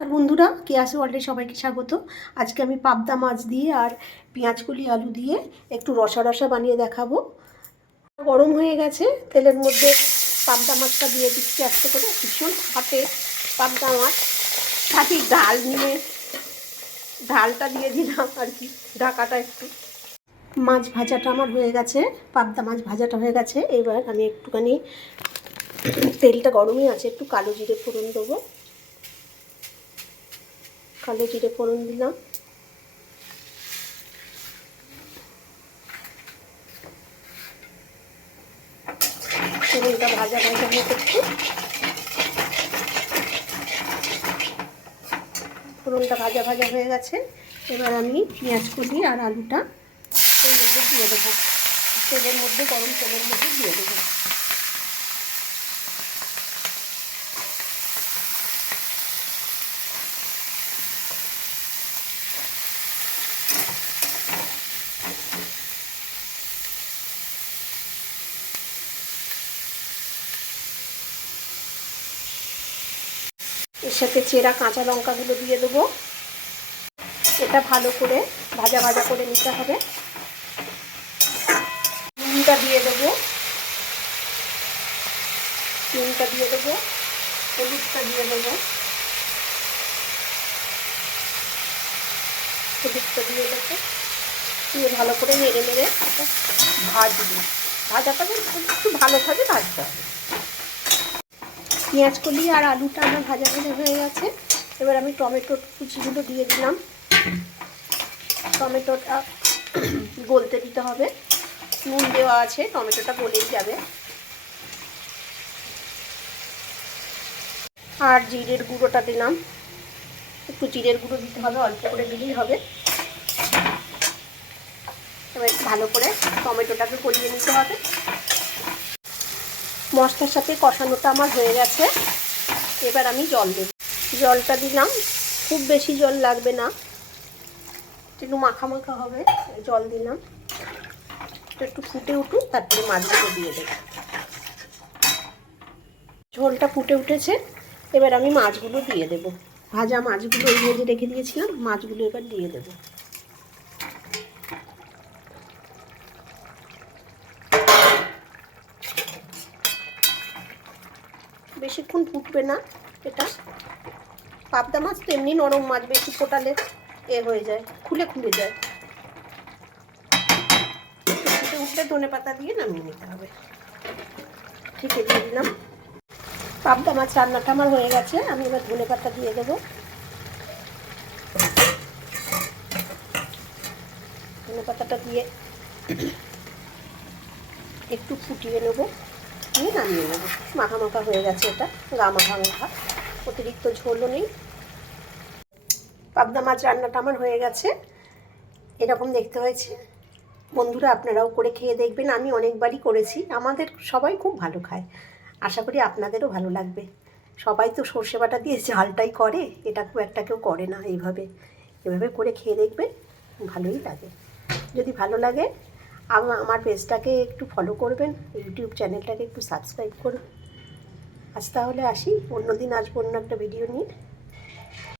আর বন্ধুরা, কেয়াস ওয়ার্ল্ডে সবাইকে স্বাগত। আজকে আমি পাবদা মাছ দিয়ে আর পেঁয়াজকলি আলু দিয়ে একটু রসা রসা বানিয়ে দেখাবো। গরম হয়ে গেছে, তেলের মধ্যে পাবদা মাছটা দিয়ে দিচ্ছি আস্তে করে। ভীষণ হাতে পাবদা মাছ, সাথে ডাল নিয়ে ডালটা দিয়ে দিলাম আর কি, ঢাকাটা একটু। মাছ ভাজাটা আমার হয়ে গেছে, পাবদা মাছ ভাজাটা হয়ে গেছে। এবার আমি একটুখানি, তেলটা গরমই আছে, একটু কালো জিরে ফোড়ন দেবো। কালো জিরে ফোড়ন দিলাম। ফোড়নটা ভাজা ভাজা হয়ে করছি, ফোড়নটা ভাজা ভাজা হয়ে গেছে। এবার আমি পেঁয়াজকলি আর আলুটা এর মধ্যে দিয়ে দেবো, তেলের মধ্যে, গরম তেলের মধ্যে দিয়ে দেবো। এর সাথে চেরা কাঁচা লঙ্কাগুলো দিয়ে দেবো। এটা ভালো করে ভাজা ভাজা করে নিতে হবে। নুনটা দিয়ে দেবো, নুনটা দিয়ে দেবো, হলুদটা দিয়ে দেবো, হলুদটা দিয়ে দেবো, দিয়ে ভালো করে নেড়ে নেড়ে ভাজবো। ভাজাটা একটু ভালোভাবে ভাজতে হবে। পেঁয়াজকলি আর আলুটা আমার ভাজা ভাজা হয়ে গেছে। এবার আমি টমেটোর কুচিগুলো দিয়ে দিলাম। টমেটোটা গলতে দিতে হবে, নুন দেওয়া আছে, টমেটোটা গলেই যাবে। আর জিরের গুঁড়োটা দিলাম, একটু জিরের গুঁড়ো দিতে হবে, অল্প করে দিলেই হবে। এবার ভালো করে টমেটোটাকে গলিয়ে নিতে হবে। মশলার সাথে কষানোটা আমার হয়ে গেছে। এবার আমি জল দেব, জলটা দিলাম, খুব বেশি জল লাগবে না, একটু মাখা মাখা হবে। জল দিলাম, একটু ফুটে উঠুক, তারপরে মাছগুলো দিয়ে দেবো। ঝোলটা ফুটে উঠেছে, এবার আমি মাছগুলো দিয়ে দেবো। ভাজা মাছগুলো এই ভেজে রেখে দিয়েছিলাম, মাছগুলো এবার দিয়ে দেবো। বেশিক্ষণ ফুটবে না, এটা পাবদা মাছ তো এমনি নরম মাছ, বেশি ফোটালে হয়ে যায়, খুলে খুলে যায়। ফুটে উঠলে ধনেপাতা দিয়ে নামিয়ে নিতে হবে। ঠিক আছে, দিয়ে দিলাম। পাবদা মাছ রান্নাটা আমার হয়ে গেছে, আমি এবার ধনেপাতা দিয়ে দেবো। ধনেপাতাটা দিয়ে একটু ফুটিয়ে নেবো, নিয়ে নামিয়ে নেবো। মাখা মাখা হয়ে গেছে, এটা গা মাখা মাখা, অতিরিক্ত ঝোলও নেই। পাবদা মাছ রান্নাটা আমার হয়ে গেছে, এরকম দেখতে হয়েছে। বন্ধুরা, আপনারাও করে খেয়ে দেখবেন। আমি অনেকবারই করেছি, আমাদের সবাই খুব ভালো খায়। আশা করি আপনাদেরও ভালো লাগবে। সবাই তো সর্ষে বাটা দিয়ে ঝালটাই করে, এটা খুব একটা কেউ করে না এইভাবে। এভাবে করে খেয়ে দেখবে, ভালোই লাগে। যদি ভালো লাগে আমার পেজটাকে একটু ফলো করবেন, ইউটিউব চ্যানেলটাকে একটু সাবস্ক্রাইব করবেন। আজ তাহলে আসি, অন্য দিন আসবো অন্য একটা ভিডিও নিয়ে।